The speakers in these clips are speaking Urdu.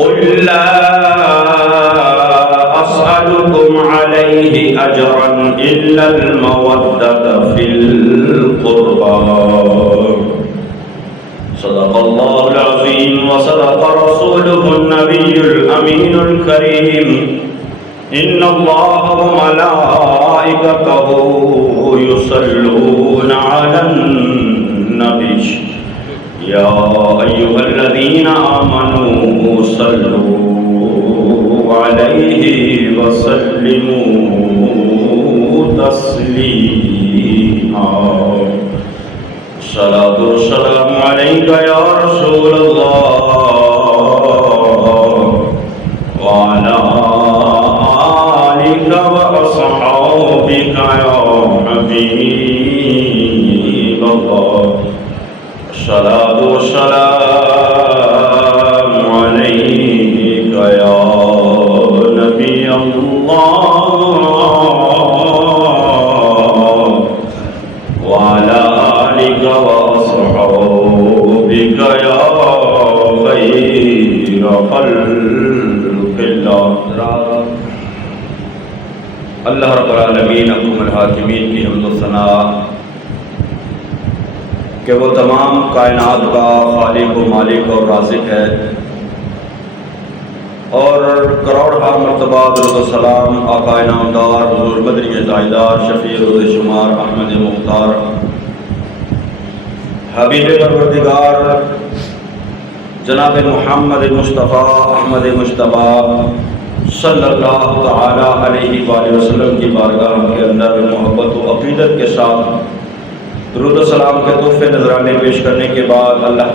قل لا أسألكم عليه أجرا إلا المودة في القربى صدق الله العظيم وصدق رسوله النبي الأمين الكريم إن الله وملائكته يصلون على النبي يا أيها الذين آمنوا صلوا عليه وسلموا تسليما الصلاة والسلام عليك يا رسول الله وعلى آلك وأصحابك يا حبيب الله الصلاة والسلام عليك يا نبي الله وعلى آلك وأصحابك يا خير خلق الله. اللہ رب العالمین حکم الحاکمین کی حمد و ثنا کہ وہ تمام کائنات کا خالق و مالک اور رازق ہے، اور کروڑہا مرتبہ درود و سلام آقا انعامدار حضور مدنی تاجدار شفیع روز شمار احمد مختار حبیب پروردگار جناب محمد مصطفیٰ احمد مجتبیٰ صلی اللہ تعالی علیہ وآلہ وسلم کی بارگاہ کے اندر محبت و عقیدت کے ساتھ درود و سلام کے تحفے نذرانے پیش کرنے کے بعد اللہ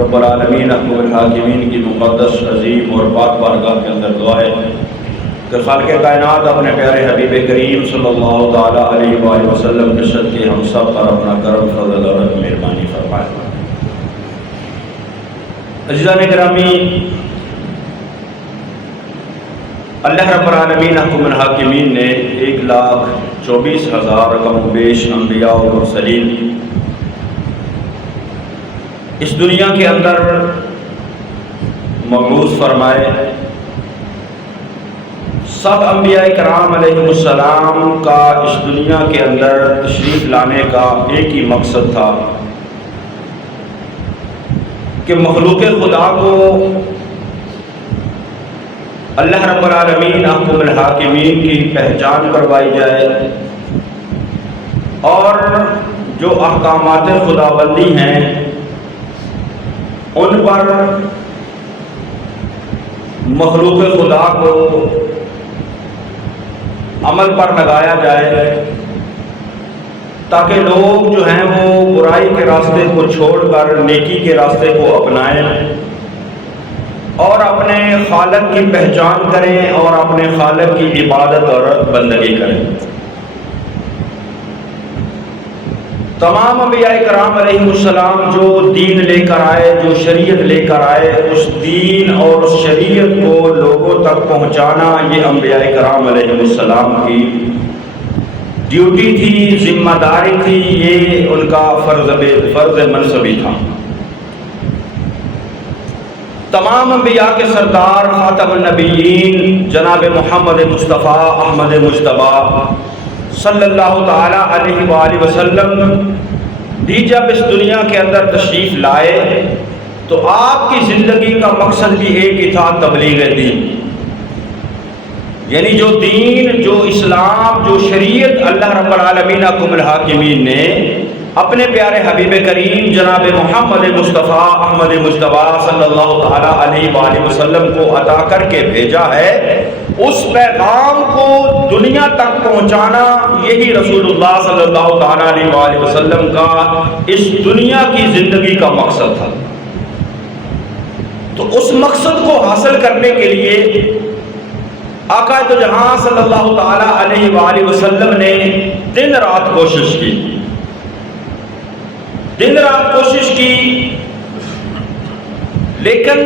رب العالمین حکم الحاکمین کی مقدس عظیم اور پاک بارگاہ کے اندر دعا ہے کہ خالق کائنات اپنے پیارے حبیب کریم صلی اللہ تعالی علیہ وآلہ وسلم کے صدقے ہم سب پر اپنا کرم فضل اور مہربانی فرمائے. عزیزان گرامی، اللہ رب العالمین حکم الحاکمین نے 1,24,000 کم و بیش انبیاء و مرسلین اس دنیا کے اندر مبعوث فرمائے. سب انبیاء کرام علیہ السلام کا اس دنیا کے اندر تشریف لانے کا ایک ہی مقصد تھا کہ مخلوق خدا کو اللہ رب العالمین حکم الحاکمین کی پہچان کروائی جائے، اور جو احکامات خداوندی ہیں ان پر مخلوق خدا کو عمل پر لگایا جائے، تاکہ لوگ جو ہیں وہ برائی کے راستے کو چھوڑ کر نیکی کے راستے کو اپنائیں اور اپنے خالق کی پہچان کریں اور اپنے خالق کی عبادت اور بندگی کریں. تمام انبیاء کرام علیہ السلام جو دین لے کر آئے، جو شریعت لے کر آئے، اس دین اور اس شریعت کو لوگوں تک پہنچانا یہ انبیاء کرام علیہ السلام کی ڈیوٹی تھی، ذمہ داری تھی، یہ ان کا فرض منصبی تھا. تمام انبیاء کے سردار خاتم النبیین جناب محمد مصطفیٰ احمد مجتبیٰ صلی اللہ تعالی علیہ وآلہ وسلم بھی جب اس دنیا کے اندر تشریف لائے تو آپ کی زندگی کا مقصد بھی ایک ہی تھا، تبلیغ دین. یعنی جو دین، جو اسلام، جو شریعت اللہ رب العالمین حکم الحاکمین نے اپنے پیارے حبیب کریم جناب محمد مصطفیٰ احمد مجتبیٰ صلی اللہ تعالی علیہ وآلہ وسلم کو عطا کر کے بھیجا ہے، اس پیغام کو دنیا تک پہنچانا یہی رسول اللہ صلی اللہ تعالی علیہ وآلہ وسلم کا اس دنیا کی زندگی کا مقصد تھا. تو اس مقصد کو حاصل کرنے کے لیے آقا تو جہاں صلی اللہ تعالی علیہ وآلہ وسلم نے دن رات کوشش کی، دن رات کوشش کی، لیکن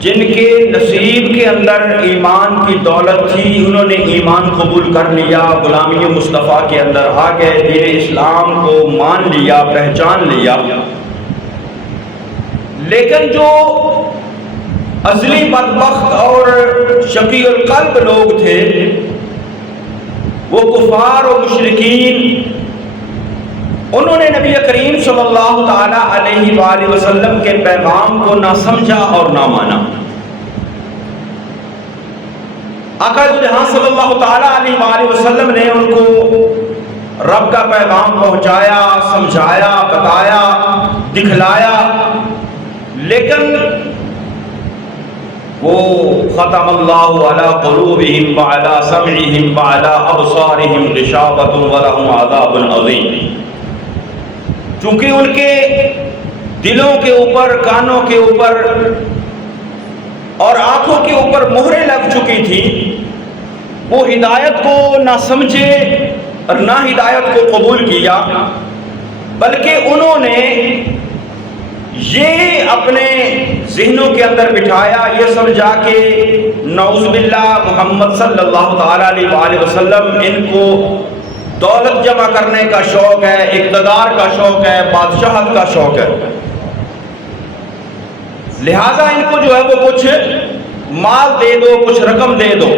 جن کے نصیب کے اندر ایمان کی دولت تھی انہوں نے ایمان قبول کر لیا، غلامی مصطفیٰ کے اندر آ گئے، دین اسلام کو مان لیا، پہچان لیا. لیکن جو ازلی بدبخت اور شقی القلب لوگ تھے، وہ کفار و مشرکین، انہوں نے نبی کریم صلی اللہ تعالی علیہ وآلہ وسلم کے پیغام کو نہ سمجھا اور نہ مانا۔ آقا جہاں صلی اللہ تعالی علیہ وآلہ وسلم نے ان کو رب کا پیغام پہنچایا، سمجھایا، بتایا، دکھلایا، لیکن وہ ختم اللہ علی قلوبہم وعلی سمعہم وعلی ابصارہم غشاوۃ ولہم عذاب عظیم۔ چونکہ ان کے دلوں کے اوپر، کانوں کے اوپر اور آنکھوں کے اوپر مہریں لگ چکی تھی، وہ ہدایت کو نہ سمجھے اور نہ ہدایت کو قبول کیا، بلکہ انہوں نے یہ اپنے ذہنوں کے اندر بٹھایا، یہ سمجھا کہ نعوذ باللہ محمد صلی اللہ تعالیٰ علیہ وآلہ وسلم ان کو دولت جمع کرنے کا شوق ہے، اقتدار کا شوق ہے، بادشاہت کا شوق ہے، لہٰذا ان کو جو ہے وہ کچھ مال دے دو، کچھ رقم دے دو۔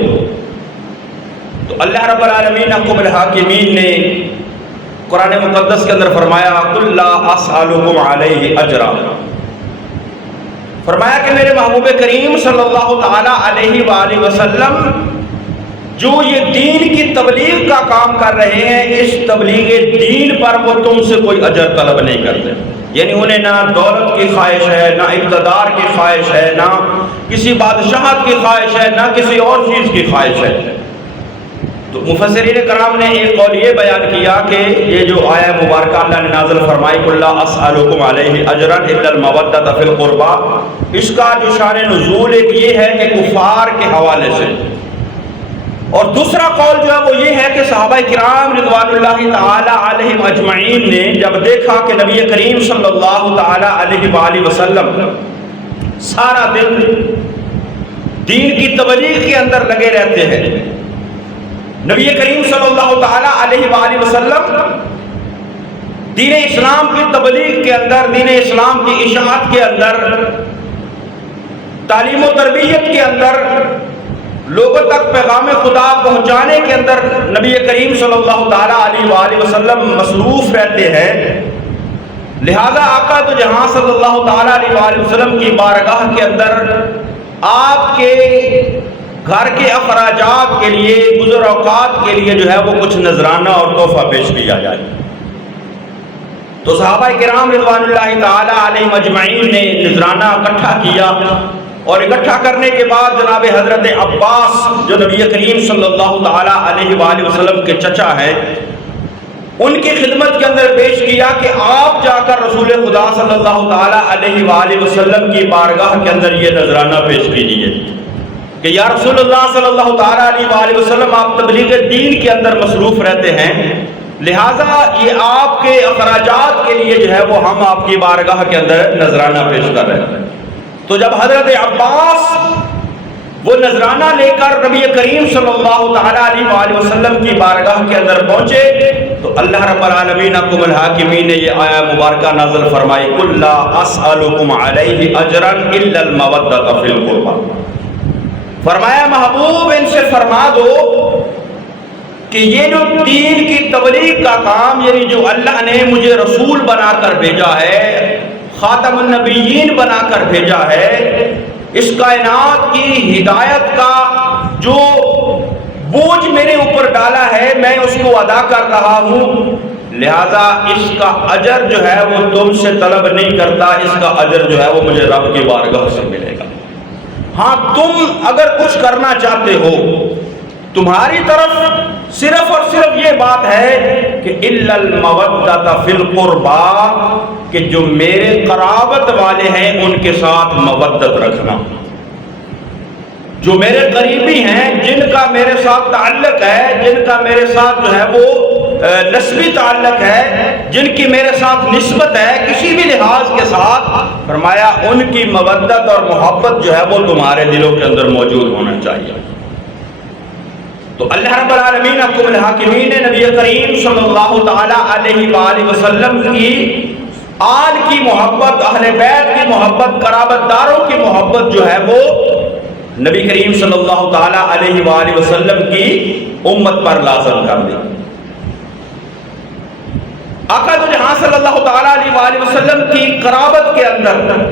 تو اللہ رب العالمین حکم الحاکمین نے قرآن مقدس کے اندر فرمایا قُلْ لَا أَسْأَلُكُمْ عَلَيْهِ أَجْرًا، فرمایا کہ میرے محبوب کریم صلی اللہ تعالی علیہ وآلہ وسلم جو یہ دین کی تبلیغ کا کام کر رہے ہیں، اس تبلیغ دین پر وہ تم سے کوئی اجر طلب نہیں کرتے، یعنی انہیں نہ دولت کی خواہش ہے، نہ اقتدار کی خواہش ہے، نہ کسی بادشاہت کی خواہش ہے، نہ کسی اور چیز کی خواہش ہے۔ تو مفسرین کرام نے ایک قول یہ بیان کیا کہ یہ جو آیہ مبارکہ اللہ نے نازل فرمائی قُلْ لَا أَسْأَلُكُمْ عَلَيْهِ أَجْرًا إِلَّا الْمَوَدَّةَ فِي الْقُرْبَى، اس کا جو شان نزول ایک یہ ہے کہ کفار کے حوالے سے، اور دوسرا قول جو ہے وہ یہ ہے کہ صحابہ کرام رضوان اللہ تعالی علیہم اجمعین نے جب دیکھا کہ نبی کریم صلی اللہ تعالی علیہ وآلہ وسلم سارا دن دین کی تبلیغ کے اندر لگے رہتے ہیں، نبی کریم صلی اللہ تعالی علیہ وآلہ وسلم دین اسلام کی تبلیغ کے اندر، دین اسلام کی اشاعت کے اندر، تعلیم و تربیت کے اندر، لوگوں تک پیغام خدا پہنچانے کے اندر نبی کریم صلی اللہ تعالی علیہ وآلہ وسلم مصروف رہتے ہیں، لہذا آقا تو جہاں صلی اللہ تعالی علیہ وآلہ وسلم کی بارگاہ کے اندر آپ کے گھر کے اخراجات کے لیے، گزر اوقات کے لیے جو ہے وہ کچھ نذرانہ اور تحفہ پیش کیا جائے۔ تو صحابہ کرام رضوان اللہ تعالی علیہم اجمعین نے نذرانہ اکٹھا کیا، اور اکٹھا کرنے کے بعد جناب حضرت عباس جو نبی کریم صلی اللہ تعالی علیہ وآلہ وسلم کے چچا ہیں، ان کی خدمت کے اندر پیش کیا کہ آپ جا کر رسول خدا صلی اللہ تعالی علیہ وآلہ وسلم کی بارگاہ کے اندر یہ نذرانہ پیش کیجیے کہ یا رسول اللہ صلی اللہ تعالی علیہ وآلہ وسلم آپ تبلیغ دین کے اندر مصروف رہتے ہیں، لہٰذا یہ آپ کے اخراجات کے لیے جو ہے وہ ہم آپ کی بارگاہ کے اندر نذرانہ پیش کر رہے ہیں۔ تو جب حضرت عباس وہ نذرانہ لے کر نبی کریم صلی اللہ تعالی علیہ وآلہ وسلم کی بارگاہ کے اندر پہنچے تو اللہ رب العالمین حکم الحاکمین نے یہ آیہ مبارکہ نازل فرمائی قُلْ لَا أَسْأَلُكُمْ عَلَيْهِ أَجْرًا إِلَّا الْمَوَدَّةَ فِي الْقُرْبَى، فرمایا محبوب ان سے فرما دو کہ یہ جو دین کی تبلیغ کا کام، یعنی جو اللہ نے مجھے رسول بنا کر بھیجا ہے، خاتم النبیین بنا کر بھیجا ہے، اس کائنات کی ہدایت کا جو بوجھ میرے اوپر ڈالا ہے میں اس کو ادا کر رہا ہوں، لہذا اس کا اجر جو ہے وہ تم سے طلب نہیں کرتا، اس کا اجر جو ہے وہ مجھے رب کی بارگاہ سے ملے گا۔ ہاں تم اگر کچھ کرنا چاہتے ہو، تمہاری طرف صرف اور صرف یہ بات ہے کہ الا المودۃ فی القربى، کہ جو میرے قرابت والے ہیں ان کے ساتھ مودت رکھنا، جو میرے قریبی ہیں، جن کا میرے ساتھ تعلق ہے، جن کا میرے ساتھ جو ہے وہ نسبی تعلق ہے، جن کی میرے ساتھ نسبت ہے کسی بھی لحاظ کے ساتھ، فرمایا ان کی مودت اور محبت جو ہے وہ تمہارے دلوں کے اندر موجود ہونا چاہیے۔ تو اللہ رب العالمین حکم الحاکمین نے نبی کریم صلی اللہ تعالی علیہ وآلہ وسلم کی آل کی محبت، اہل بیت کی محبت، قرابت داروں کی محبت جو ہے وہ نبی کریم صلی اللہ تعالیٰ علیہ وآلہ وسلم کی امت پر لازم کر دی۔ آقا دو جہاں صلی اللہ تعالیٰ علیہ وآلہ وسلم کی قرابت کے اندر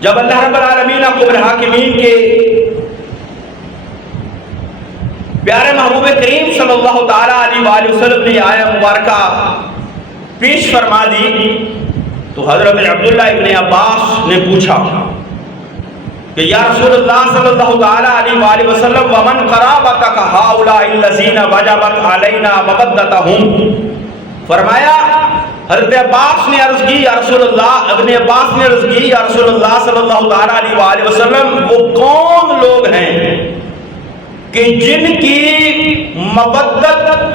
جب اللہ رب العالمین حکم الحاکمین کے پیارے محبوب کریم صلی اللہ تعالیٰ علیہ وآلہ وسلم نے آیہ مبارکہ پیش فرما دی تو حضرت عبداللہ ابن عباس نے پوچھا کہ یا رسول اللہ صلی اللہ تعالیٰ علیہ وآلہ وسلم ومن قرابتک ہؤلاء الذین وجبت علینا مودتہم، فرمایا حضرت عباس نے عرض کی یا رسول اللہ، ابن عباس نے عرض کی یا رسول اللہ صلی اللہ تعالیٰ علیہ وآلہ وسلم وہ کون لوگ ہیں کہ جن کی مودت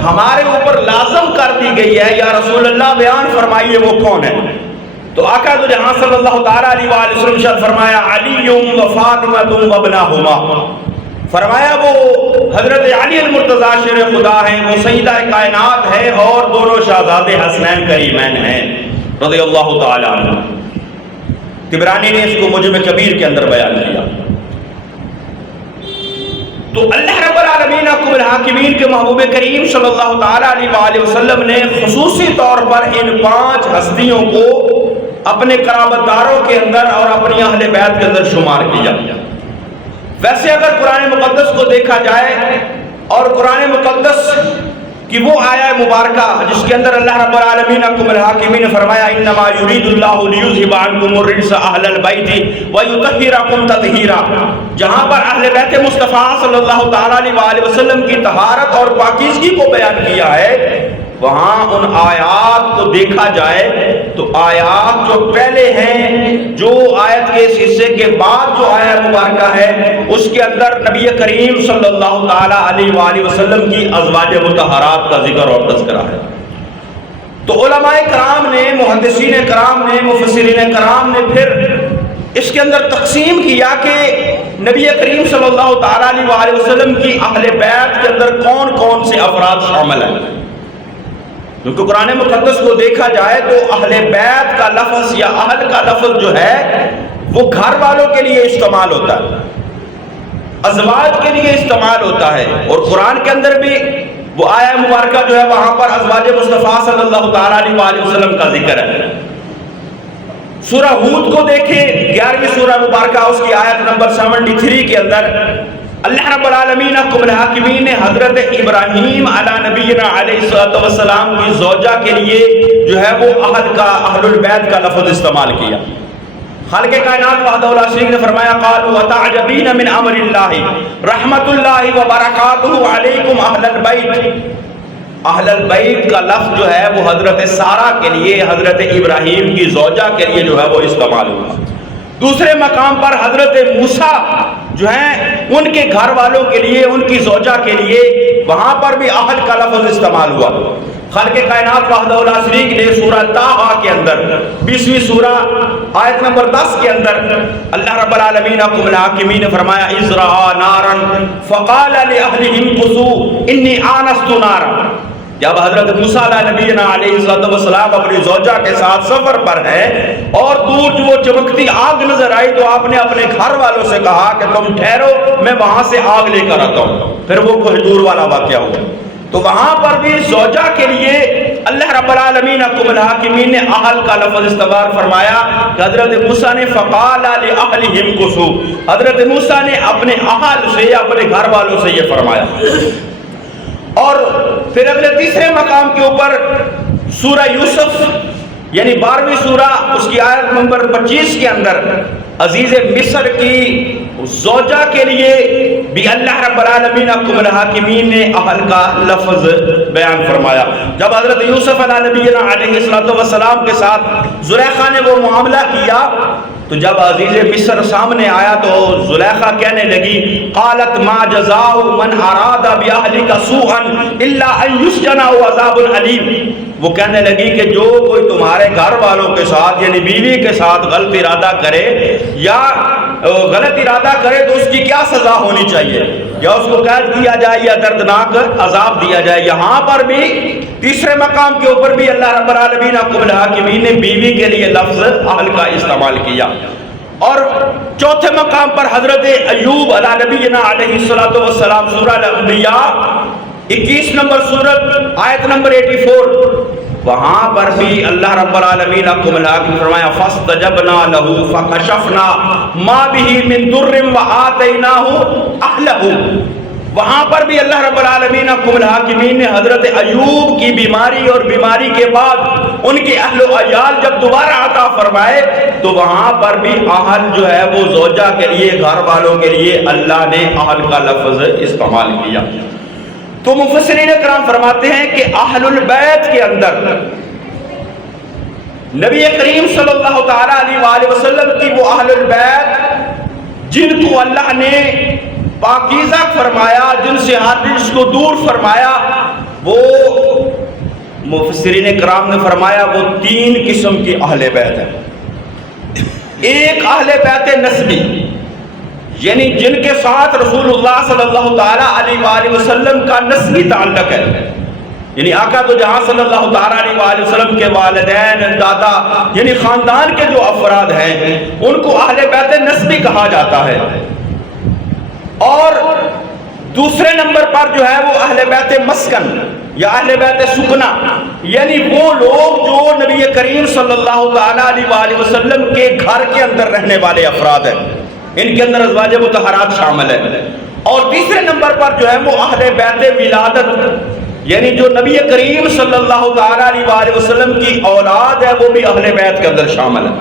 ہمارے اوپر لازم کر دی گئی ہے، یا رسول اللہ بیان فرمائیے وہ کون ہے؟ تو آقا دو جہاں صلی اللہ تعالیٰ علیہ وآلہ وسلم شاید فرمایا علی و فاطمہ وابناہما، فرمایا وہ حضرت علی المرتضیٰ شیر خدا ہیں، وہ سیدہ کائنات ہے اور دونوں شہزادے حسنین کریمین ہیں رضی اللہ تعالیٰ عنہ۔ طبرانی نے اس کو معجم کبیر کے اندر بیان کیا۔ تو اللہ رب العالمین حکم الحاکمین کے محبوب کریم صلی اللہ تعالیٰ علیہ وآلہ وسلم نے خصوصی طور پر ان 5 ہستیوں کو اپنے قرابت داروں کے اندر اور اپنی اہل بیت کے اندر شمار کیا۔ ویسے اگر قرآن مقدس کو دیکھا جائے اور قرآن مقدس کی وہ آیہ مبارکہ جس کے اندر اللہ رب العالمین حکم الحاکمین نے فرمایا انما یرید اللہ لیذھب عنکم الرجس اہل البیت ویطہرکم تطہیرا، جہاں پر اہل بیت مصطفیٰ صلی اللہ تعالیٰ علیہ وآلہ وسلم کی طہارت اور پاکیزگی کو بیان کیا ہے، وہاں ان آیات کو دیکھا جائے تو آیات جو پہلے ہیں، جو آیت کے اس حصے کے بعد جو آیت مبارکہ ہے اس کے اندر نبی کریم صلی اللہ تعالیٰ علیہ وآلہ وسلم کی ازواج مطہرات کا ذکر اور تذکرہ ہے۔ تو علماء کرام نے، محدثین کرام نے، مفسرین کرام نے پھر اس کے اندر تقسیم کیا کہ نبی کریم صلی اللہ تعالیٰ علیہ وآلہ وسلم کی اہل بیت کے اندر کون کون سے افراد شامل ہیں، کیونکہ قرآن مقدس کو دیکھا جائے تو اہل بیت کا لفظ یا اہل کا لفظ جو ہے وہ گھر والوں کے لیے استعمال ہوتا ہے، ازواج کے لیے استعمال ہوتا ہے، اور قرآن کے اندر بھی وہ آیہ مبارکہ جو ہے وہاں پر ازواج مصطفیٰ صلی اللہ تعالیٰ علیہ وآلہ وسلم کا ذکر ہے۔ سورہ ہود کو دیکھیں، 11ویں سورہ مبارکہ اس کی آیت نمبر 73 کے اندر اللہ رب العالمین حکم الحاکمین نے حضرت ابراہیم علی نبینا علیہ السلام کی زوجہ کے لیے جو ہے وہ اہل البیت کا لفظ استعمال کیا۔ خالق کائنات وحدہ لا شریک نے فرمایا قالوا وتعجبین من امر اللہ رحمت اللہ وبرکاتہ علیکم اہل البیت، اہل البیت کا لفظ جو ہے وہ حضرت سارہ کے لیے، حضرت ابراہیم کی زوجہ کے لیے جو ہے وہ استعمال ہوا۔ دوسرے مقام پر حضرت موسیٰ جو ہیں ان کے گھر والوں کے لیے، ان کی زوجہ کے لیے وہاں پر بھی اہل کا لفظ استعمال ہوا۔ خالق کائنات وحدہ لا شریک نے سورہ طٰہٰ کے اندر 20ویں سورہ آیت نمبر 10 کے اندر اللہ رب العالمین حکم الحاکمین نے فرمایا اذ رأى نارا فقال لأهلهم قصوا انی آنست نارا، جب حضرت موسیٰ علیہ نبینا علیہ السلام اپنی زوجہ کے ساتھ سفر پر ہیں اور دور جو وہ چمکتی آگ نظر آئی تو آپ نے اپنے گھر والوں سے کہا کہ تم ٹھہرو میں وہاں سے آگ لے کر آتا ہوں، پھر وہ کوہ طور والا واقعہ ہوا۔ تو وہاں پر بھی زوجہ کے لیے اللہ رب العالمین حکم الحاکمین نے اہل کا لفظ استعمال فرمایا کہ حضرت موسیٰ نے فقال لأہلہم قصوا، حضرت موسیٰ نے اپنے اہل سے، اپنے گھر والوں سے یہ فرمایا۔ اور پھر اگلے تیسرے مقام کے اوپر سورہ یوسف یعنی 12ویں سورہ اس کی آیت نمبر 25 کے اندر عزیز مصر کی زوجہ کے لیے بھی اللہ رب العالمین حکم الحاکمین نے اہل کا لفظ بیان فرمایا۔ جب حضرت یوسف علیہ نبینا علیہ السلام کے ساتھ زلیخا نے وہ معاملہ کیا تو جب عزیز مصر سامنے آیا تو زلیخا کہنے لگی قالت ما جزاء من اراد باهلك سوءا الا ان يسجن او عذاب علیم، وہ کہنے لگی کہ جو کوئی تمہارے گھر والوں کے ساتھ یعنی بیوی کے ساتھ غلط ارادہ کرے یا غلط ارادہ کرے تو اس کی کیا سزا ہونی چاہیے، یا اس کو قید کیا جائے یا دردناک عذاب دیا جائے۔ یہاں پر بھی تیسرے مقام کے اوپر بھی اللہ رب العالمین حکم الحاکمین نے بیوی کے لیے لفظ اہل کا استعمال کیا۔ اور چوتھے مقام پر حضرت ایوب علی نبینا علیہ الصلوۃ والسلام، سورہ الانبیاء 21 نمبر سورت آیت نمبر 84، وہاں پر بھی اللہ رب العالمین حکم الحاکم فرمایا فاستجبنا له فکشفنا ما به من ضر وآتیناہ اہلہ۔ وہاں پر بھی اللہ رب العالمین حکم الحاکمین نے حضرت ایوب کی بیماری اور بیماری کے بعد ان کے اہل و عیال جب دوبارہ عطا فرمائے تو وہاں پر بھی اہل جو ہے وہ زوجہ کے لیے، گھر والوں کے لیے اللہ نے اہل کا لفظ استعمال کیا۔ تو مفسرین کرام فرماتے ہیں کہ اہل البیت کے اندر نبی کریم صلی اللہ تعالی علیہ وآلہ وسلم کی وہ اہل البیت جن کو اللہ نے پاکیزہ فرمایا، جن سے حادث کو دور فرمایا، وہ مفسرین کرام نے فرمایا وہ 3 قسم کی اہل بیت ہیں۔ ایک اہل بیت نسبی، یعنی جن کے ساتھ رسول اللہ صلی اللہ تعالی علیہ وآلہ وسلم کا نسبی تعلق ہے، یعنی آقا تو جہاں صلی اللہ تعالی علیہ وآلہ وسلم کے والدین، دادا، یعنی خاندان کے جو افراد ہیں ان کو اہل بیت نسبی کہا جاتا ہے۔ اور دوسرے نمبر پر جو ہے وہ اہل بیت مسکن یا اہل بیت سکنا، یعنی وہ لوگ جو نبی کریم صلی اللہ تعالی علیہ وآلہ وسلم کے گھر کے اندر رہنے والے افراد ہیں، ان کے اندر ازواج مطہرات شامل ہیں۔ اور تیسرے نمبر پر جو ہے وہ اہل بیت ولادت، یعنی جو نبی کریم صلی اللہ تعالی علیہ وآلہ وسلم کی اولاد ہے وہ بھی اہل بیت کے اندر شامل ہے۔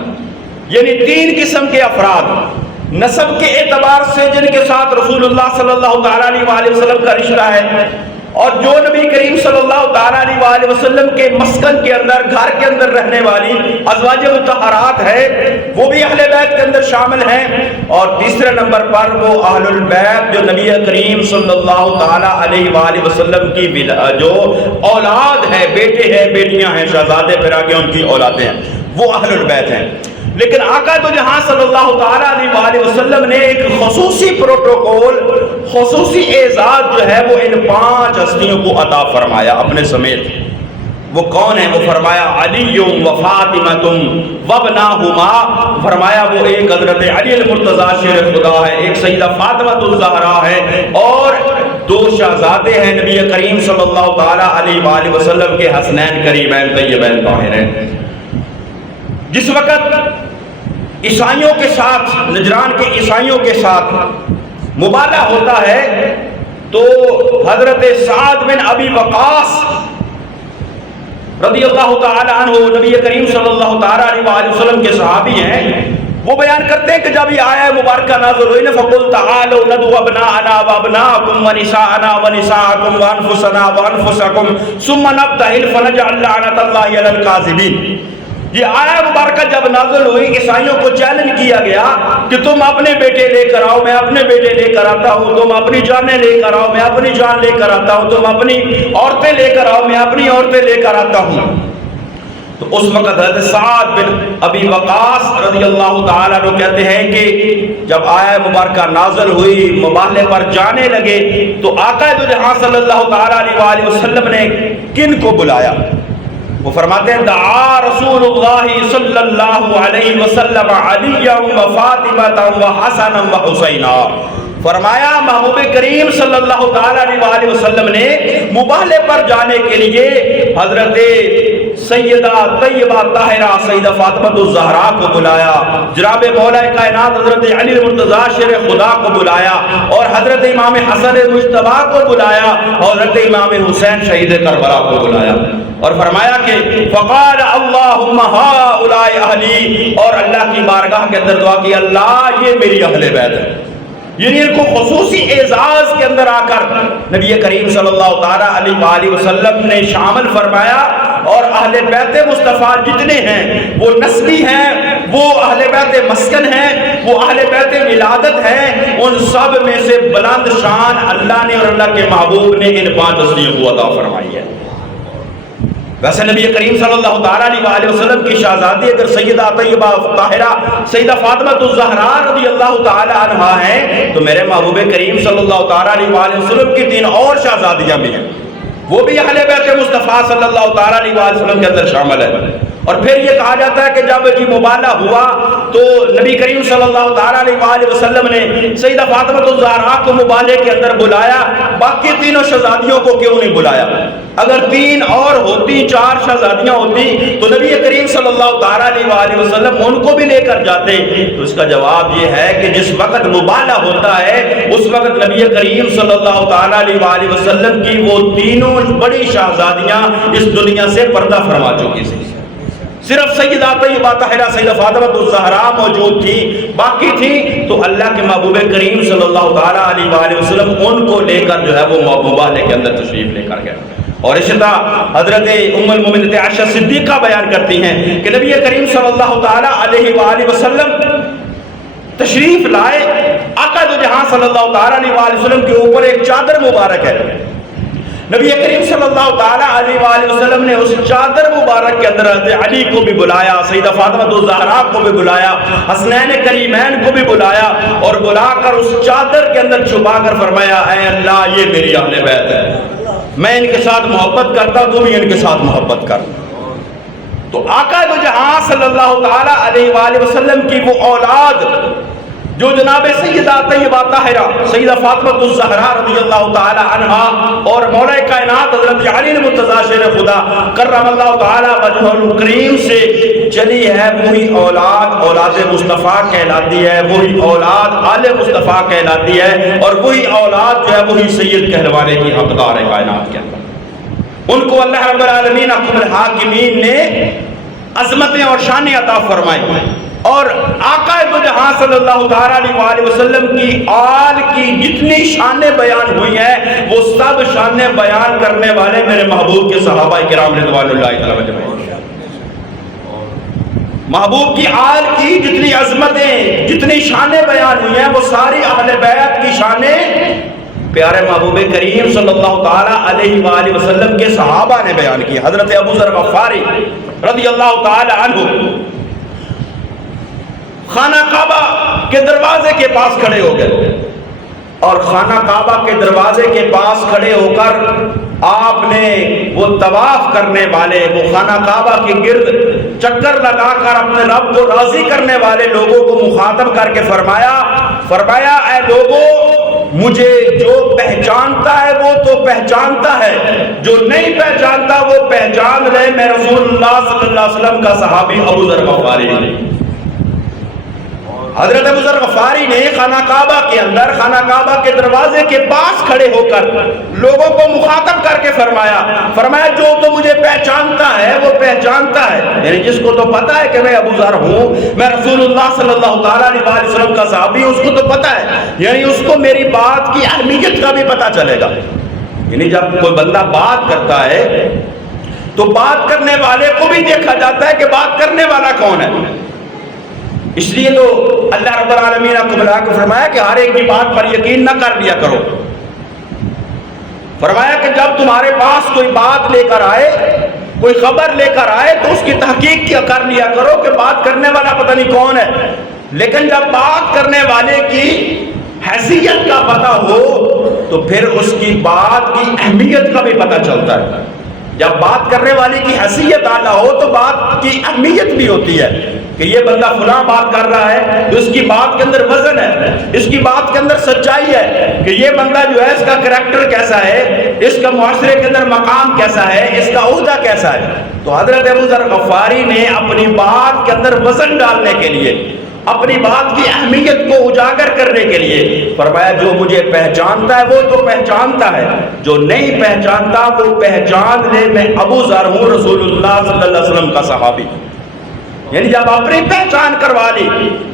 یعنی 3 قسم کے افراد نسب کے اعتبار سے جن کے ساتھ رسول اللہ صلی اللہ تعالی علیہ وآلہ وسلم کا رشتہ ہے، اور جو نبی کریم صلی اللہ تعالی علیہ وآلہ وسلم کے مسکن کے اندر، گھر کے اندر رہنے والی ازواج مطہرات ہے وہ بھی اہل بیت کے اندر شامل ہیں۔ اور تیسرے نمبر پر وہ اہل البیت جو نبی کریم صلی اللہ تعالی علیہ وآلہ وسلم کی جو اولاد ہے، بیٹے ہیں، بیٹیاں ہیں، شہزادے پھر آگے ان کی اولادیں ہیں، وہ اہل البیت ہیں۔ لیکن آقا تو جہاں صلی اللہ تعالی علیہ وآلہ وسلم نے ایک خصوصی پروٹوکول، خصوصی اعزاز جو ہے وہ ان 5 ہستیوں کو عطا فرمایا اپنے سمیت۔ وہ کون ہیں؟ وہ فرمایا علی و فاطمۃ وابناہما، فرمایا وہ ایک حضرت علی المرتضیٰ شیر خدا ہے، ایک سیدہ فاطمۃ الزہرا ہے، اور 2 شہزادے ہیں نبی کریم صلی اللہ تعالی علیہ وآلہ وسلم کے حسنین کریمین طیبین طاہرین۔ جس وقت عیسائیوں کے ساتھ، نجران کے عیسائیوں کے ساتھ مبالغہ ہوتا ہے تو حضرت سعد بن ابی وقاص رضی اللہ تعالی عنہ نبی کریم صلی اللہ تعالی علیہ وآلہ وسلم کے صحابی ہیں، وہ بیان کرتے ہیں کہ جب یہ آیہ مبارکہ نازل ہوئی نا فَقُلْ تَعَالَوْا نَدْعُ أَبْنَاءَنَا وَأَبْنَاءَكُمْ وَنِسَاءَنَا وَنِسَاءَكُمْ وَأَنفُسَنَا وَأَنفُسَكُمْ ثُمَّ نَبْتَهِلْ فَنَجْعَلْ لَعْنَةَ اللَّهِ عَلَى الْكَاذِبِينَ۔ یہ آیہ مبارکہ جب نازل ہوئی، عیسائیوں کو چیلنج کیا گیا کہ تم اپنے بیٹے لے کر آؤ، میں اپنے بیٹے لے کر آتا ہوں، تم اپنی جانیں لے کر آؤ، میں اپنی جان لے کر آتا ہوں، تم اپنی عورتیں لے کر آؤ، میں اپنی عورتیں لے کر آتا ہوں۔ تو اس وقت حضرت سعد بن ابی وقاص رضی اللہ تعالیٰ عنہ کہتے ہیں کہ جب آیہ مبارکہ نازل ہوئی، مبالغے پر جانے لگے، تو آقا دو جہاں صلی اللہ تعالیٰ علیہ وآلہ وسلم نے کن کو بلایا؟ وہ فرماتے ہیں دعا رسول اللہ صلی اللہ علیہ وسلم علی و فاطمہ و حسن و حسین، فرمایا محبوب کریم صلی اللہ تعالی علیہ وآلہ وسلم نے مبالغے پر جانے کے لیے حضرت سیدہ طیبہ طاہرہ سیدہ فاطمہ الزہرا کو بلایا، جناب مولا کائنات حضرت علی المرتضیٰ شیر خدا کو بلایا، اور حضرت امام حسن مجتبیٰ کو بلایا، اور حضرت امام حسین شہید کربلا کو بلایا، اور فرمایا کہ فقال اللہم ہؤلاء اہلی، اور اللہ کی بارگاہ کے اندر دعا کی اللہ یہ میری اہل بیت ہے۔ یعنی ان کو خصوصی اعزاز کے اندر آ کر نبی کریم صلی اللہ تعالی علیہ وآلہ وسلم نے شامل فرمایا، اور اہل بیت مصطفیٰ جتنے ہیں وہ نسبی ہیں، وہ اہل بیت مسکن ہیں، وہ اہل بیت ولادت ہیں، ان سب میں سے بلند شان اللہ نے اور اللہ کے محبوب نے ان 5 ہستیوں کو عطا فرمائی ہے۔ ویسے نبی کریم صلی اللہ تعالیٰ علیہ وسلم کی شہزادی اگر سیدہ طیبہ طاہرہ سیدہ فاطمہ الزہرا رضی اللہ تعالیٰ عنہا ہیں تو میرے محبوب کریم صلی اللہ تعالیٰ علیہ وسلم کی 3 اور شہزادیاں بھی ہیں، وہ بھی اہل بیت مصطفیٰ صلی اللہ تعالیٰ علیہ وسلم کے اندر شامل ہے۔ اور پھر یہ کہا جاتا ہے کہ جب یہ مبالہ ہوا تو نبی کریم صلی اللہ تعالیٰ علیہ وسلم نے سیدہ فاطمہ الزہرا کو مبالے کے اندر بلایا، باقی 3 شہزادیوں کو کیوں نہیں بلایا؟ اگر 3 اور ہوتی، 4 شہزادیاں ہوتی تو نبی کریم صلی اللہ تعالیٰ علیہ وسلم ان کو بھی لے کر جاتے۔ تو اس کا جواب یہ ہے کہ جس وقت مبالہ ہوتا ہے اس وقت نبی کریم صلی اللہ تعالیٰ علیہ وسلم کی وہ 3 بڑی شہزادیاں اس دنیا سے پردہ فرما چکی تھی، صرف سیدہ طیبہ طاہرہ سیدہ فاطمہ الزہرا موجود تھی، باقی تھی تو اللہ کے محبوب کریم صلی اللہ تعالیٰ علیہ وسلم ان کو لے کر جو ہے وہ مبالے کے اندر تشریف لے کر گئے۔ اور اسی طرح حضرت ام المومنین عائشہ صدیقہ بیان کرتی ہیں کہ نبی کریم صلی اللہ تعالیٰ علیہ وسلم تشریف لائے، آقا دو جہاں صلی اللہ تعالیٰ علیہ وسلم کے اوپر ایک چادر مبارک ہے، نبی کریم صلی اللہ تعالیٰ علیہ وسلم نے اس چادر مبارک کے اندر حضرت علی کو بھی بلایا، سیدہ فاطمہ الزہرا کو بھی بلایا، حسنین کریمین کو بھی بلایا، اور بلا کر اس چادر کے اندر چھپا کر فرمایا اے اللہ یہ میری اہل بیت ہے، میں ان کے ساتھ محبت کرتا ہوں، تو بھی ان کے ساتھ محبت کر۔ تو آقا دو جہاں صلی اللہ تعالیٰ علیہ وسلم کی وہ اولاد جو جناب سیدہ طیبہ طاہرہ سیدہ فاطمہ الزہرا رضی اللہ تعالی عنہا اور مولا کائنات حضرت علی المرتضیٰ شیر خدا کرم اللہ تعالی وجہہ الکریم سے چلی ہے، وہی اولاد اولاد مصطفیٰ کہلاتی ہے، وہی اولاد آل مصطفیٰ کہلاتی ہے، اور وہی اولاد جو ہے وہی سید کہلوانے کی حقدار ہے کائنات کے اندر۔ ان کو اللہ رب العالمین حکم الحاکمین نے عظمتیں اور شانیں عطا فرمائی، اور آقا دو جہاں صلی اللہ تعالیٰ علیہ وسلم کی آل کی جتنی شانیں بیان ہوئی ہیں وہ سب شانیں بیان کرنے والے میرے محبوب کے صحابہ کرام رضوان اللہ تعالیٰ علیہم۔ محبوب کی آل کی جتنی عظمتیں جتنی شانیں بیان ہوئی ہیں وہ ساری اہل بیت کی شانیں پیارے محبوب کریم صلی اللہ تعالیٰ علیہ وسلم کے صحابہ نے بیان کی۔ حضرت ابو ذر غفاری رضی اللہ تعالیٰ عنہ خانہ کعبہ کے دروازے کے پاس کھڑے ہو گئے، اور خانہ کعبہ کے دروازے کے پاس کھڑے ہو کر آپ نے وہ طواف کرنے والے، وہ خانہ کعبہ کے گرد چکر لگا کر اپنے رب کو راضی کرنے والے لوگوں کو مخاطب کر کے فرمایا اے لوگوں، مجھے جو پہچانتا ہے وہ تو پہچانتا ہے، جو نہیں پہچانتا وہ پہچان لے، میں رسول اللہ صلی اللہ علیہ وسلم کا صحابی ابو ذر غفاری ہوں۔ حضرت ابو ذر غفاری نے خانہ کعبہ کے اندر خانہ کعبہ کے دروازے کے پاس کھڑے ہو کر لوگوں کو مخاطب کر کے فرمایا جو تو مجھے پہچانتا ہے وہ پہچانتا ہے، یعنی جس کو تو پتا ہے کہ میں ابو ذر ہوں، میں رسول اللہ صلی اللہ تعالیٰ علیہ وسلم کا صحابی ہوں، اس کو تو پتا ہے، یعنی اس کو میری بات کی اہمیت کا بھی پتا چلے گا۔ یعنی جب کوئی بندہ بات کرتا ہے تو بات کرنے والے کو بھی دیکھا جاتا ہے کہ بات کرنے والا کون ہے۔ اس لیے تو اللہ رب العالمین کو بلا کے فرمایا کہ ہر ایک کی بات پر یقین نہ کر لیا کرو، فرمایا کہ جب تمہارے پاس کوئی بات لے کر آئے، کوئی خبر لے کر آئے تو اس کی تحقیق کر لیا کرو کہ بات کرنے والا پتہ نہیں کون ہے، لیکن جب بات کرنے والے کی حیثیت کا پتہ ہو تو پھر اس کی بات کی اہمیت کا بھی پتہ چلتا ہے۔ جب بات کرنے والے کی حیثیت اعلیٰ ہو تو بات کی اہمیت بھی ہوتی ہے کہ یہ بندہ فلاں بات کر رہا ہے تو اس کی بات کے اندر وزن ہے، اس کی بات کے اندر سچائی ہے کہ یہ بندہ جو ہے اس کا کریکٹر کیسا ہے، اس کا معاشرے کے اندر مقام کیسا ہے، اس کا عہدہ کیسا ہے۔ تو حضرت ابو ذر غفاری نے اپنی بات کے اندر وزن ڈالنے کے لیے، اپنی بات کی اہمیت کو اجاگر کرنے کے لیے فرمایا جو مجھے پہچانتا ہے وہ تو پہچانتا ہے، جو نہیں پہچانتا وہ پہچان لے، میں ابو ذر ہوں، رسول اللہ صلی اللہ علیہ وسلم کا صحابی۔ یعنی جب اپنی پہچان کروا لی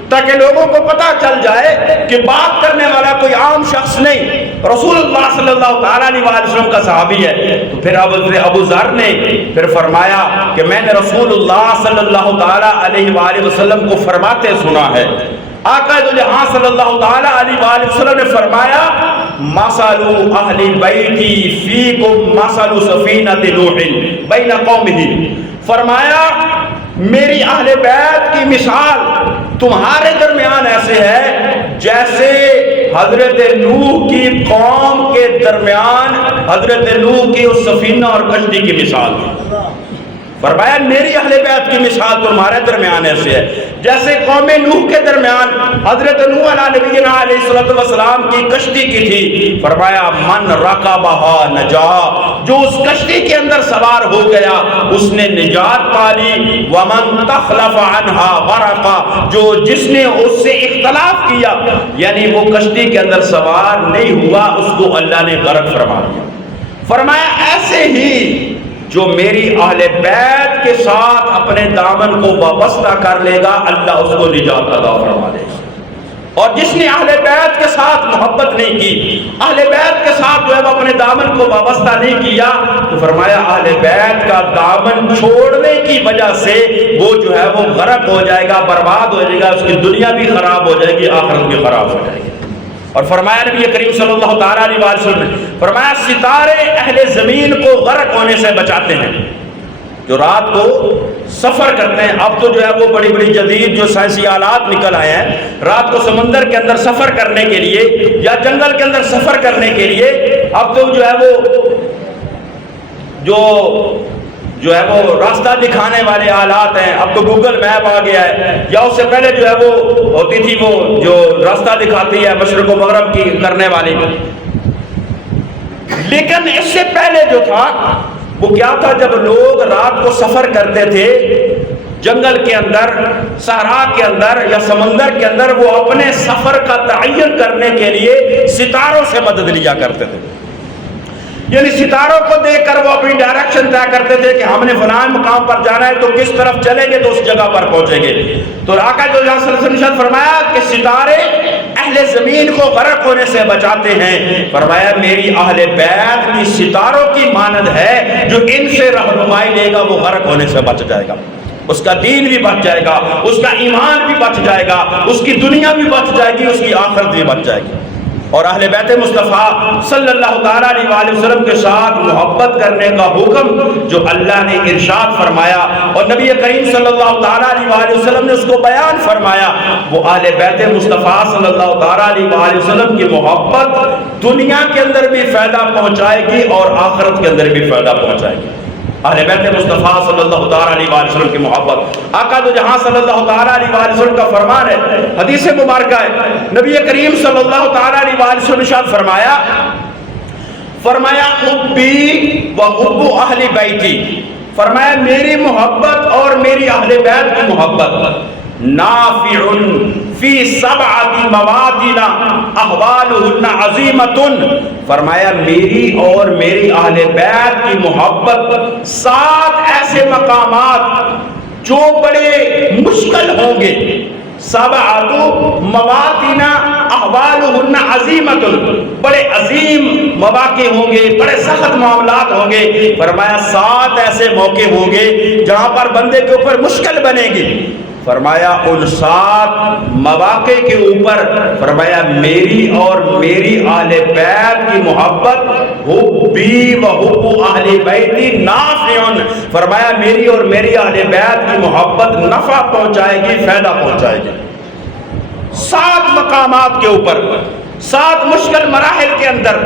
تاکہ لوگوں کو پتہ چل جائے کہ بات کرنے والا کوئی عام شخص نہیں، رسول اللہ صلی اللہ تعالیٰ علیہ وسلم کا صحابی ہے، تو پھر ابو ذر نے پھر فرمایا کہ میں نے رسول اللہ صلی اللہ تعالیٰ علیہ وسلم کو فرماتے سنا ہے، آقا دو جہاں صلی اللہ تعالیٰ علیہ وسلم نے فرمایا مثل اہل بیتی فیکم مثل سفینۃ نوح بین قومہ، فرمایا میری اہل بیت کی مثال تمہارے درمیان ایسے ہے جیسے حضرت نوح کی قوم کے درمیان حضرت نوح کی اس سفینہ اور کشتی کی مثال تھی۔ فرمایا میری اہل بیت کی مثال تمہارے درمیان ایسے ہے جیسے قوم نوح کے درمیان حضرت نوح علیہ نبینا علیہ السلام کی کشتی کی تھی۔ فرمایا من رکبہا نجا، جو اس کشتی کے اندر سوار ہو گیا اس نے نجات پالی، ومن تخلف عنہا غرقا، جو جس نے اس سے اختلاف کیا یعنی وہ کشتی کے اندر سوار نہیں ہوا اس کو اللہ نے غرق فرما دیا۔ فرمایا ایسے ہی جو میری اہل بیت کے ساتھ اپنے دامن کو وابستہ کر لے گا اللہ اس کو نجات عطا فرما دے گا، اور جس نے اہل بیت کے ساتھ محبت نہیں کی، اہل بیت کے ساتھ جو ہے وہ اپنے دامن کو وابستہ نہیں کیا، تو فرمایا اہل بیت کا دامن چھوڑنے کی وجہ سے وہ جو ہے وہ غرق ہو جائے گا، برباد ہو جائے گا، اس کی دنیا بھی خراب ہو جائے گی، آخرت بھی خراب ہو جائے گی۔ اور فرمایا نبی کریم صلی اللہ تعالیٰ علیہ وسلم نے فرمایا ستارے اہل زمین کو غرق ہونے سے بچاتے ہیں۔ جو رات کو سفر کرتے ہیں، اب تو جو ہے وہ بڑی بڑی جدید جو سائنسی آلات نکل آئے ہیں، رات کو سمندر کے اندر سفر کرنے کے لیے یا جنگل کے اندر سفر کرنے کے لیے اب تو جو ہے وہ راستہ دکھانے والے آلات ہیں، اب تو گوگل میپ آ گیا ہے، یا اس سے پہلے جو ہے وہ ہوتی تھی وہ جو راستہ دکھاتی ہے مشرق و مغرب کی کرنے والی، لیکن اس سے پہلے جو تھا وہ کیا تھا، جب لوگ رات کو سفر کرتے تھے جنگل کے اندر، صحرا کے اندر یا سمندر کے اندر، وہ اپنے سفر کا تعین کرنے کے لیے ستاروں سے مدد لیا کرتے تھے، یعنی ستاروں کو دیکھ کر وہ اپنی ڈائریکشن طے کرتے تھے کہ ہم نے فلاں مقام پر جانا ہے تو کس طرف چلیں گے تو اس جگہ پر پہنچیں گے۔ تو آقا صلی اللہ علیہ وسلم نے فرمایا کہ ستارے اہل زمین کو غرق ہونے سے بچاتے ہیں۔ فرمایا میری اہل بیت کی ستاروں کی مانند ہے، جو ان سے رہنمائی لے گا وہ غرق ہونے سے بچ جائے گا، اس کا دین بھی بچ جائے گا، اس کا ایمان بھی بچ جائے گا، اس کی دنیا بھی بچ جائے گی، اس کی آخرت بھی بچ جائے گی۔ اور اہل بیت مصطفیٰ صلی اللہ تعالیٰ علیہ وسلم کے ساتھ محبت کرنے کا حکم جو اللہ نے ارشاد فرمایا اور نبی کریم صلی اللہ تعالیٰ علیہ وسلم نے اس کو بیان فرمایا، وہ اہل بیت مصطفیٰ صلی اللہ تعالیٰ علیہ وسلم کی محبت دنیا کے اندر بھی فائدہ پہنچائے گی اور آخرت کے اندر بھی فائدہ پہنچائے گی۔ اہل بیت مصطفیٰ صلی اللہ تعالیٰ علیہ وسلم کی محبت، آقا دو جہاں صلی اللہ تعالیٰ علیہ وسلم کا فرمان ہے، حدیث مبارکہ ہے، نبی کریم صلی اللہ تعالیٰ علیہ وسلم نے ارشاد فرمایا حبی و حب اہل بیتی، فرمایا میری محبت اور میری اہل بیت کی محبت نافع فی سبعۃ مواطن احوالہن عظیمۃ، فرمایا میری اور میری اہل بیت کی محبت 7 ایسے مقامات جو بڑے مشکل ہوں گے، سبعۃ مواطن احوالہن عظیمۃ، بڑے عظیم مواقع ہوں گے، بڑے سخت معاملات ہوں گے، فرمایا 7 ایسے موقع ہوں گے جہاں پر بندے کے اوپر مشکل بنے گی، فرمایا ان 7 مواقع کے اوپر فرمایا میری اور میری اہل بیت کی محبت حبی و حب اہل بیتی نافع، فرمایا میری اور میری اہل بیت کی محبت نفع پہنچائے گی، فائدہ پہنچائے گی۔ 7 مقامات کے اوپر 7 مشکل مراحل کے اندر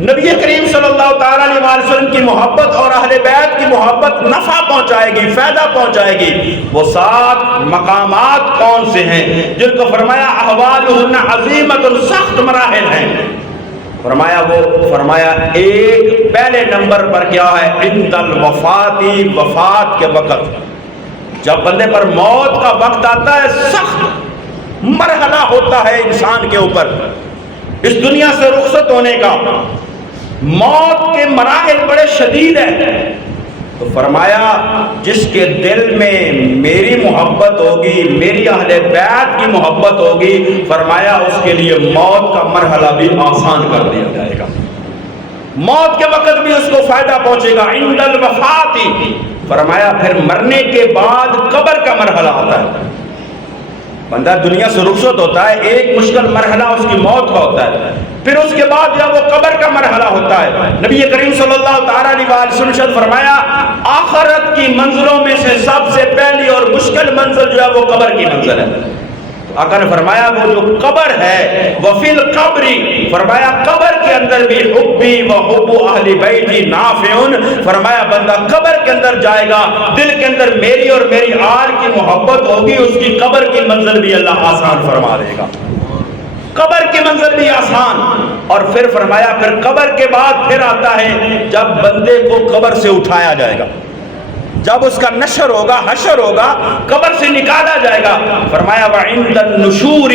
نبی کریم صلی اللہ تعالیٰ علیہ وسلم کی محبت اور اہل بیت کی محبت نفع پہنچائے گی، فائدہ پہنچائے گی۔ وہ 7 مقامات کون سے ہیں جن کو فرمایا احوالہن عظیمۃ، سخت مراحل ہیں، فرمایا ایک پہلے نمبر پر کیا ہے، عند الوفات، وفات کے وقت، جب بندے پر موت کا وقت آتا ہے، سخت مرحلہ ہوتا ہے انسان کے اوپر اس دنیا سے رخصت ہونے کا، موت کے مراحل بڑے شدید ہیں، تو فرمایا جس کے دل میں میری محبت ہوگی، میری اہل بیت کی محبت ہوگی، فرمایا اس کے لیے موت کا مرحلہ بھی آسان کر دیا جائے گا، موت کے وقت بھی اس کو فائدہ پہنچے گا۔ عند الوفات، فرمایا پھر مرنے کے بعد قبر کا مرحلہ آتا ہے، بندہ دنیا سے رخصت ہوتا ہے، ایک مشکل مرحلہ اس کی موت کا ہوتا ہے، پھر اس کے بعد جو ہے وہ قبر کا مرحلہ ہوتا ہے۔ نبی کریم صلی اللہ تعالیٰ علیہ وسلم نے فرمایا آخرت کی منزلوں میں سے سب سے پہلی اور مشکل منزل جو ہے وہ قبر کی منزل ہے۔ آقا نے فرمایا وہ جو قبر ہے وفی القبر، فرمایا قبر کے اندر بھی حبی و حب اہل بیتی نافع، فرمایا بندہ قبر کے اندر جائے گا، دل کے اندر میری اور میری آل کی محبت ہوگی، اس کی قبر کی منزل بھی اللہ آسان فرما دے گا، قبر کی منزل بھی آسان۔ اور پھر فرمایا پھر قبر کے بعد پھر آتا ہے جب بندے کو قبر سے اٹھایا جائے گا، جب اس کا نشر ہوگا، حشر ہوگا، قبر سے نکالا جائے گا، فرمایا وعند النشور،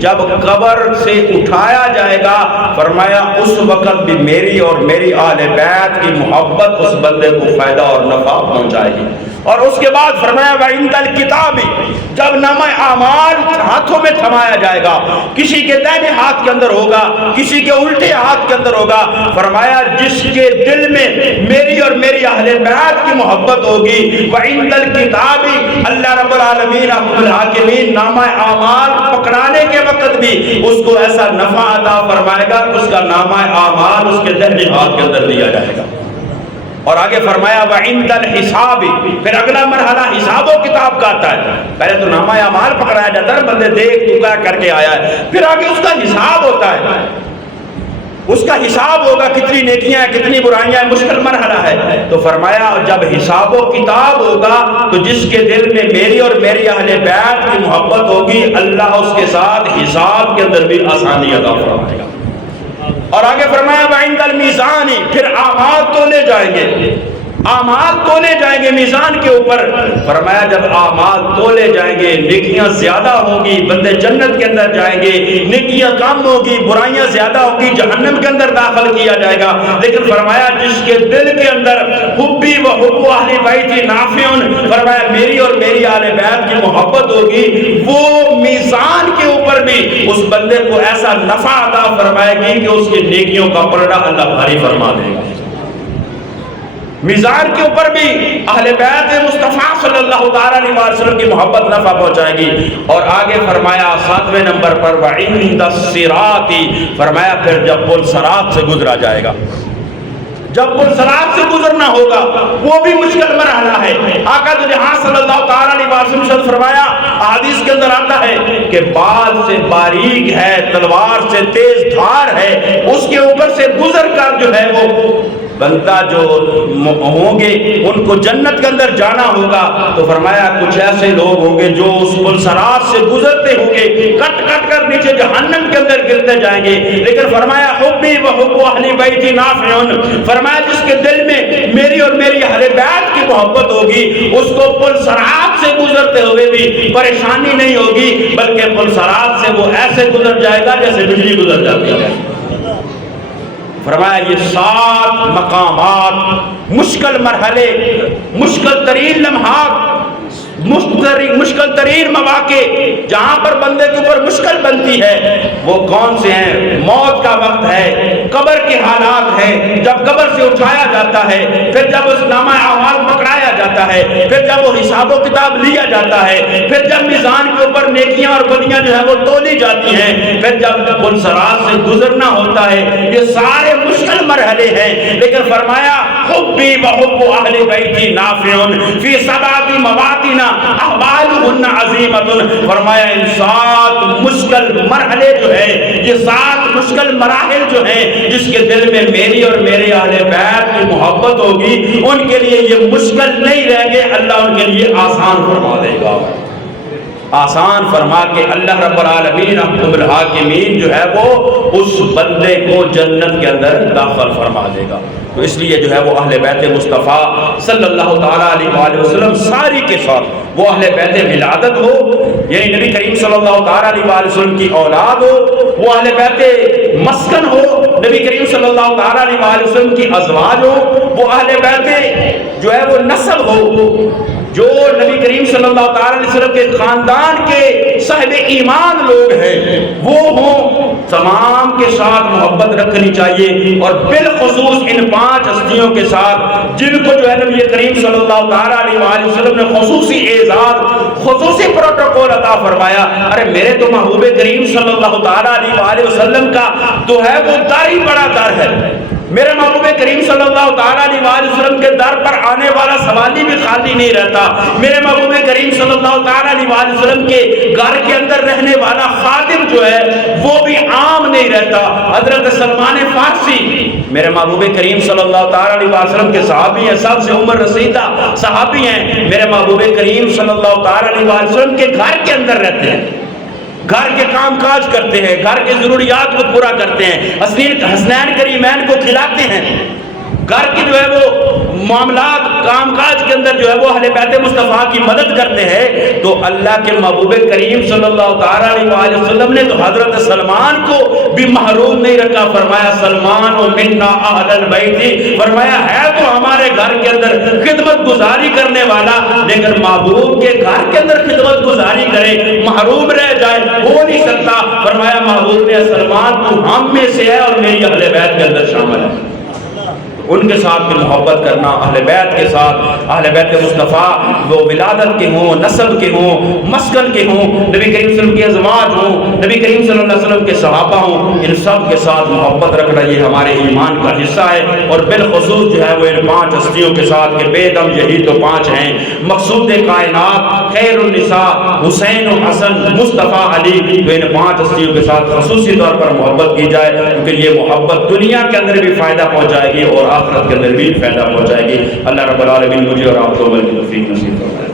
جب قبر سے اٹھایا جائے گا، فرمایا اس وقت بھی میری اور میری آل بیت کی محبت اس بندے کو فائدہ اور نفع پہنچائے گی۔ اور اس کے بعد فرمایا وعند الکتاب، جب نامہ اعمال ہاتھوں میں تھمایا جائے گا، کسی کے دائیں ہاتھ کے اندر ہوگا، کسی کے الٹے ہاتھ کے اندر ہوگا، فرمایا جس کے دل میں میری اور میری اہل بیت کی محبت ہوگی، وعند الکتاب، اللہ رب العالمین حکم الحاکمین نامہ اعمال پکڑانے کے وقت بھی اس کو ایسا نفع عطا فرمائے گا کہ اس کا نامہ اعمال اس کے دائیں ہاتھ کے اندر دیا جائے گا۔ اور آگے فرمایا وعند الحساب، پھر اگلا مرحلہ حساب و کتاب کا آتا ہے۔ پہلے تو نامہ اعمال پکڑایا جاتا ہے، بندے دیکھ تو کیا کر کے آیا ہے، پھر آگے اس کا حساب ہوتا ہے، اس کا حساب ہوگا کتنی نیکیاں ہیں کتنی برائیاں ہیں، مشکل مرحلہ ہے۔ تو فرمایا جب حساب و کتاب ہوگا تو جس کے دل میں میری اور میری اہل بیت کی محبت ہوگی، اللہ اس کے ساتھ حساب کے اندر بھی آسانی عطا فرمائے گا۔ اور آگے فرمایا وعند المیزان، پھر اعمال تولے جائیں گے، اعمال تولے جائیں گے میزان کے اوپر، فرمایا جب اعمال تولے جائیں گے نیکیاں زیادہ ہوگی، بندے جنت کے اندر جائیں گے، نیکیاں کم ہوگی، برائیاں زیادہ ہوگی، جہنم کے اندر داخل کیا جائے گا۔ لیکن فرمایا جس کے دل کے اندر حبی و حب اہل بیت نافع، فرمایا میری اور میری اہل بیت کی محبت ہوگی، وہ میزان کے اوپر بھی اس بندے کو ایسا نفع عطا فرمائے گی کہ اس کی نیکیوں کا پلڑا اللہ بھاری فرما دے گا۔ میزان کے اوپر بھی اہل بیت مصطفیٰ صلی اللہ تعالیٰ علیہ وسلم کی محبت نفع پہنچائے گی۔ اور آگے فرمایا 7ویں نمبر پر وعند الصراط، فرمایا پھر جب پل صراط سے گزرا جائے گا، جب پل صراط سے گزرنا ہوگا، وہ بھی مشکل مرحلہ ہے۔ آقا تو جہاں صلی اللہ تعالیٰ علیہ وسلم نے فرمایا، حدیث کے اندر آتا ہے کہ بال سے باریک ہے، تلوار سے تیز دھار ہے، اس کے اوپر سے گزر کر جو ہے وہ بندہ جو ہوں گے ان کو جنت کے اندر جانا ہوگا۔ تو فرمایا کچھ ایسے لوگ ہوں گے جو اس پل صراط سے گزرتے ہوں گے، کٹ کٹ کر نیچے جہنم کے اندر گرتے جائیں گے، لیکن فرمایا حبی و حب اہل بیت نافع، فرمایا جس کے دل میں میری اور میری اہل بیت کی محبت ہوگی، اس کو پل صراط سے گزرتے ہوئے بھی پریشانی نہیں ہوگی، بلکہ پل صراط سے وہ ایسے گزر جائے گا جیسے بجلی گزر جاتی ہے۔ فرمایا یہ 7 مقامات، مشکل مرحلے، مشکل ترین لمحات، مشکل ترین مواقع جہاں پر بندے کے اوپر مشکل بنتی ہے، وہ کون سے ہیں؟ موت کا وقت ہے، قبر کے حالات ہیں، جب قبر سے اٹھایا جاتا ہے، پھر جب اس نامہ اعمال پکڑایا جاتا ہے، پھر جب وہ حساب و کتاب لیا جاتا ہے، پھر جب میزان کے اوپر نیکیاں اور بدیاں جو ہے وہ تولی جاتی ہیں، پھر جب پل صراط سے گزرنا ہوتا ہے۔ یہ سارے مشکل مرحلے ہیں، لیکن فرمایا حبی و حب اہل بیت نافع فی 7 مواطن احوالہن عظیمۃ، فرمایا ان 7 مشکل مرحلے جو ہے، یہ 7 مشکل مراحل جو ہیں، جس کے دل میں میری اور میرے اہل بیت کی محبت ہوگی، ان کے لیے یہ مشکل نہیں رہیں گے، اللہ ان کے لیے آسان فرما دے گا۔ آسان فرما کے اللہ رب العالمین حکم الحاکمین جو ہے وہ اس بندے کو جنت کے اندر داخل فرما دے گا۔ تو اس لیے جو ہے وہ اہل بیت مصطفیٰ صلی اللہ تعالیٰ علیہ وآلہ وسلم ساری کے ساتھ، وہ اہل بیت ولادت ہو، یعنی نبی کریم صلی اللہ تعالیٰ علیہ وآلہ وسلم کی اولاد ہو، وہ اہل بیت مسکن ہو، نبی کریم صلی اللہ تعالیٰ علیہ وآلہ وسلم کی ازواج ہو، وہ اہل بیت جو ہے وہ نسل ہو، جو نبی کریم صلی اللہ تعالیٰ علیہ وسلم کے خاندان کے صاحب ایمان لوگ ہیں وہ ہوں، تمام کے ساتھ محبت رکھنی چاہیے، اور بالخصوص ان 5 ہستیوں کے ساتھ جن کو جو ہے نبی کریم صلی اللہ تعالیٰ علیہ وآلہ وسلم نے خصوصی اعزاز، خصوصی پروٹوکول عطا فرمایا۔ ارے میرے تو محبوب کریم صلی اللہ تعالیٰ علیہ وآلہ وسلم کا تو ہے وہ در ہی بڑا در ہے۔ میرے محبوب کریم صلی اللہ تعالیٰ علیہ وآلہ وسلم کے در پر آنے والا سوالی بھی خالی نہیں رہتا۔ میرے محبوب کریم صلی اللہ تعالیٰ علیہ وآلہ وسلم کے گھر کے اندر رہنے والا خادم جو ہے وہ بھی عام نہیں رہتا۔ حضرت سلمان فارسی میرے محبوب کریم صلی اللہ تعالیٰ علیہ وسلم کے صحابی ہیں، سب سے عمر رسیدہ صحابی ہیں، میرے محبوب کریم صلی اللہ تعالیٰ علیہ وسلم کے گھر کے اندر رہتے ہیں، گھر کے کام کاج کرتے ہیں، گھر کے ضروریات کو پورا کرتے ہیں، حسنین کریمین کو کھلاتے ہیں، گھر کے جو ہے وہ معاملات کام کاج کے اندر جو ہے وہ اہل بیت مصطفیٰ کی مدد کرتے ہیں۔ تو اللہ کے محبوب کریم صلی اللہ تعالیٰ علیہ وآلہ وسلم نے تو حضرت سلمان کو بھی محروم نہیں رکھا، فرمایا سلمان و منا اہل البیت، فرمایا ہے تو ہمارے گھر کے اندر خدمت گزاری کرنے والا، لیکن محبوب کے گھر کے اندر خدمت گزاری کرے محروم رہ جائے ہو نہیں سکتا۔ فرمایا محبوب نے سلمان تو ہم میں سے ہے اور میری اہل بیت کے اندر شامل ہے۔ ان کے ساتھ بھی محبت کرنا، اہل بیت کے ساتھ، اہل بیت مصطفیٰ وہ ولادت کے ہوں، نسب کے ہوں، مسکن کے ہوں، نبی کریم صلی اللہ علیہ وسلم کے ازواج ہوں، نبی کریم صلی اللہ علیہ وسلم کے صحابہ ہوں، ان سب کے ساتھ محبت رکھنا یہ ہمارے ایمان کا حصہ ہے۔ اور بالخصوص جو ہے وہ ان 5 ہستیوں کے ساتھ کہ بے دم یہی تو 5 ہیں، مقصود کائنات، خیر النساء، حسین و حسن، مصطفیٰ علی، تو ان 5 ہستیوں کے ساتھ خصوصی طور پر محبت کی جائے، کیونکہ یہ محبت دنیا کے اندر بھی فائدہ پہنچائے گی اور آخرت کے اندر بھی فائدہ پہنچائے گی۔ اللہ رب العالمین مجھے اور آپ کو عمل کی توفیق نصیب فرمائے۔